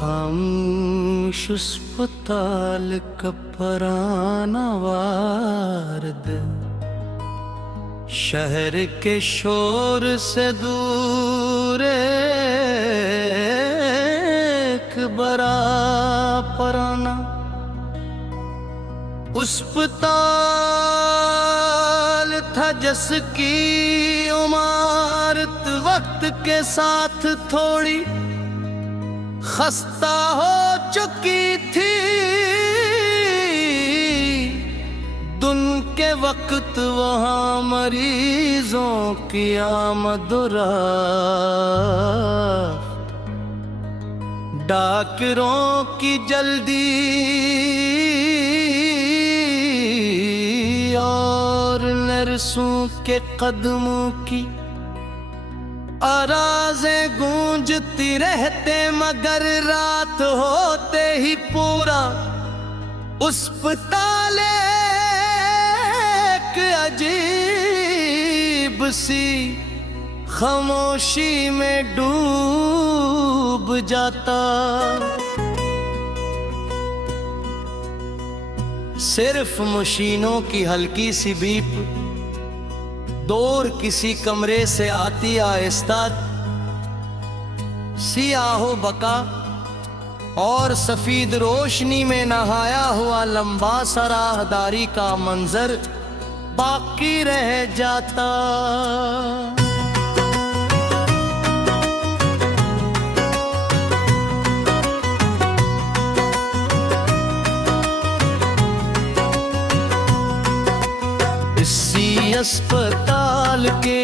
खामोश अस्पताल का पराना वारद, शहर के शोर से दूर एक बड़ा पराना अस्पताल था जिसकी इमारत वक्त के साथ थोड़ी खस्ता हो चुकी थी। दिन के वक्त वहाँ मरीजों की आमद-ओ-रफ्त, डॉक्टरों की जल्दी और नर्सों के कदमों की आवाज़ें गूंजती रहते, मगर रात होते ही पूरा अस्पताल एक अजीब सी खामोशी में डूब जाता। सिर्फ मशीनों की हल्की सी बीप दूर किसी कमरे से आती आहिस्ता, सियाहो बका और सफेद रोशनी में नहाया हुआ लंबा सा राहदारी का मंजर बाकी रह जाता। इसी अस्पताल के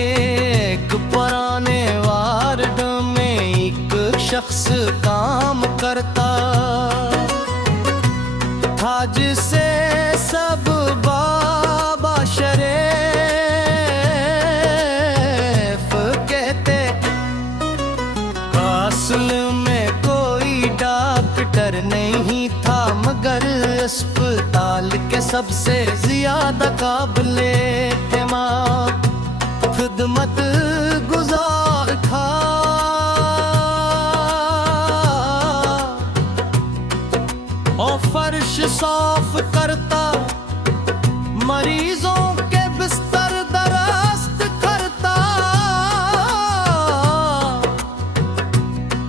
एक पुराने वार्ड में एक शख्स काम करता था, जिसे सब बाबा शरीफ कहते। असल में कोई डॉक्टर नहीं था, मगर अस्पताल के सबसे ज्यादा काबिले एतमाद खिदमत गुजार था। और फर्श साफ करता, मरीजों के बिस्तर दरस्त करता,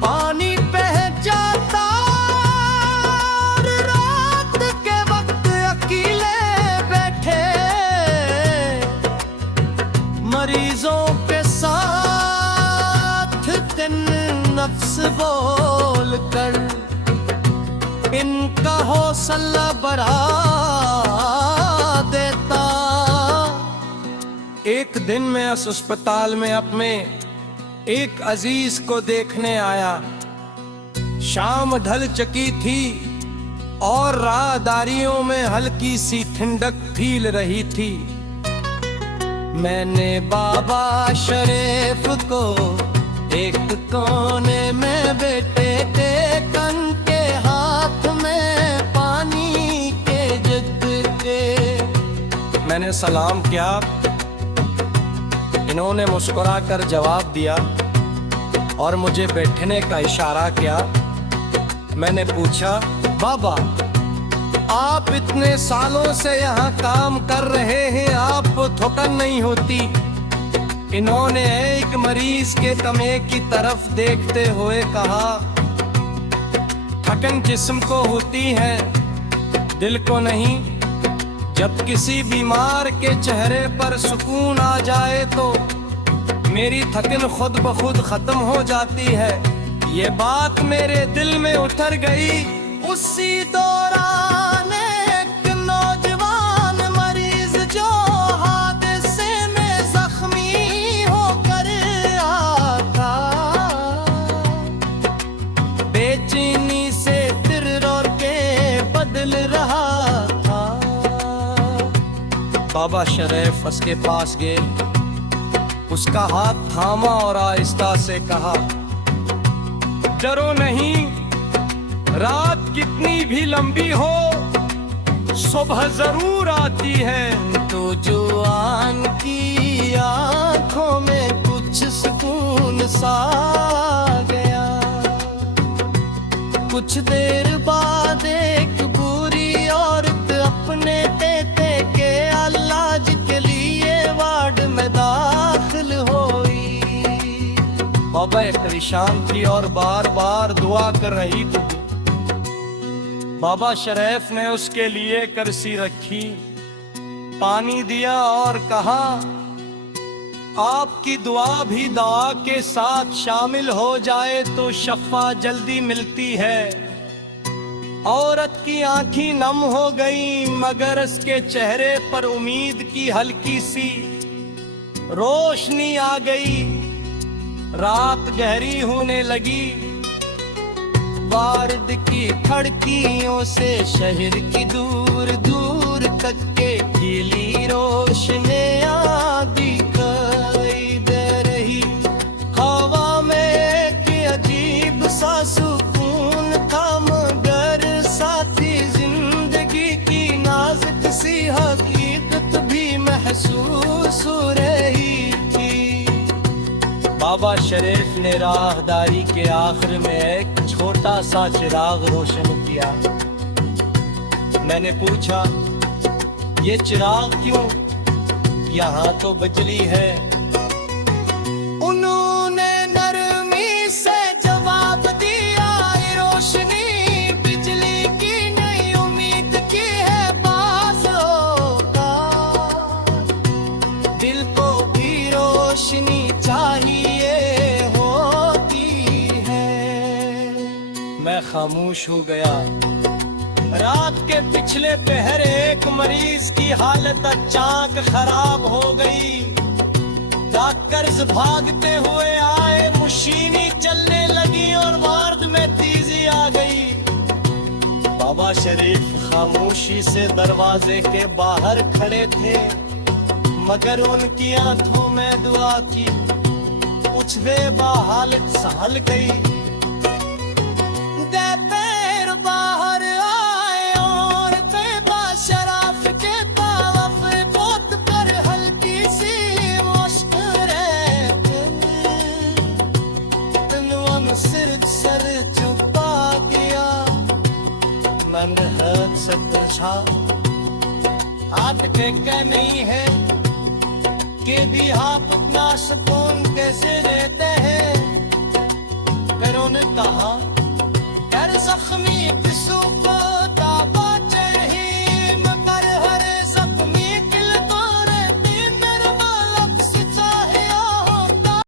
पानी पहुंचाता, रात के वक्त अकेले बैठे मरीजों के साथ दिन नफ्स बोल कर इनका हौसला बढ़ा देता। एक दिन मैं उस अस्पताल में अपने एक अजीज को देखने आया। शाम ढल चुकी थी और राहदारियों में हल्की सी ठंडक फील रही थी। मैंने बाबा शरीफ को एक कोने में बैठे थे, कन के हाथ में पानी के जग के। मैंने सलाम किया, इन्होंने मुस्कुराकर जवाब दिया और मुझे बैठने का इशारा किया। मैंने पूछा, बाबा आप इतने सालों से यहाँ काम कर रहे हैं, आप थकन नहीं होती? इन्होंने एक मरीज के तमे की तरफ देखते हुए कहा, थकन जिस्म को होती है, दिल को नहीं। जब किसी बीमार के चेहरे पर सुकून आ जाए तो मेरी थकन खुद ब खुद खत्म हो जाती है। ये बात मेरे दिल में उतर गई। उसी दौरान एक नौजवान मरीज जो हादसे में जख्मी होकर आता, बेचैनी से तिर्रोर के बदल रहा था। बाबा शरीफ उसके पास गए, उसका हाथ थामा और आहिस्ता से कहा, डरो नहीं, रात कितनी भी लंबी हो सुबह जरूर आती है। तो जुआन की आंखों में कुछ सुकून सा गया। कुछ देर बाद एक बुरी औरत अपने तेते के इलाज के लिए वार्ड में दाखिल हुई। बाबा परेशान थी और बार बार दुआ कर रही थी। बाबा शरीफ ने उसके लिए कुर्सी रखी, पानी दिया और कहा, आपकी दुआ भी दवा के साथ शामिल हो जाए तो शफा जल्दी मिलती है। औरत की आंखें नम हो गई, मगर उसके चेहरे पर उम्मीद की हल्की सी रोशनी आ गई। रात गहरी होने लगी, वार्ड की खिड़कियों से शहर की दूर दूर तक के खिली रोशनियां दिखाई दे रही। हवा में एक अजीब सा सुकून था, मगर साथी जिंदगी की नाजुक सी हकीकत भी महसूस हो रही थी। बाबा शरीफ ने राहदारी के आखिर में एक छोटा सा चिराग रोशन किया। मैंने पूछा, ये चिराग क्यों? यहाँ तो बिजली है। उन्होंने नरमी से जवाब दिया, ये रोशनी बिजली की नहीं, उम्मीद की है पास होगा। दिल को भी रोशनी चाहिए होती है। मैं खामोश हो गया। रात के पिछले पहर एक मरीज की हालत अचानक खराब हो गई। डॉक्टर्स भागते हुए आए, मशीनें चलने लगी और वार्ड में तेजी आ गई। बाबा शरीफ खामोशी से दरवाजे के बाहर खड़े थे, मगर उनकी आंखों में दुआ की कुछ देर बाद हालत संभल गई। दोपहर बाहर आए और तैयबा शराफ के तावफ पोत पर हल्की सी मुस्कुराहट। तनवन सर झुका गया, मन हद से पूछा, आपके क्या नहीं है कि भी आप अपना सुकून कैसे लेते